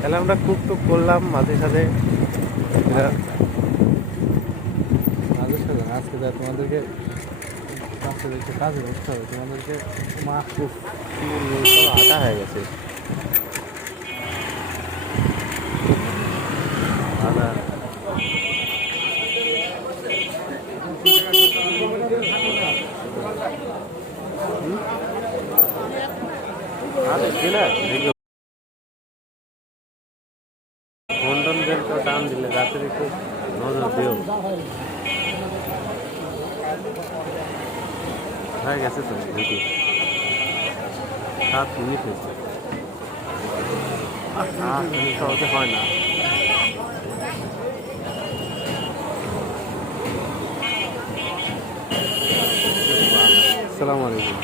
তাহলে আমরা কুক টুক করলাম মাঝে সাথে মাঝে সাথে আজকে তোমাদেরকে কাজে করতে হবে তোমাদেরকে মা খুব আটা হয়ে গেছে আদা ফোন তো টান দিলে রাতের একটু নজর দিও হয়ে গেছে তো দেখি 7 মিনিট হয়েছে সহজে হয় না আসসালামু আলাইকুম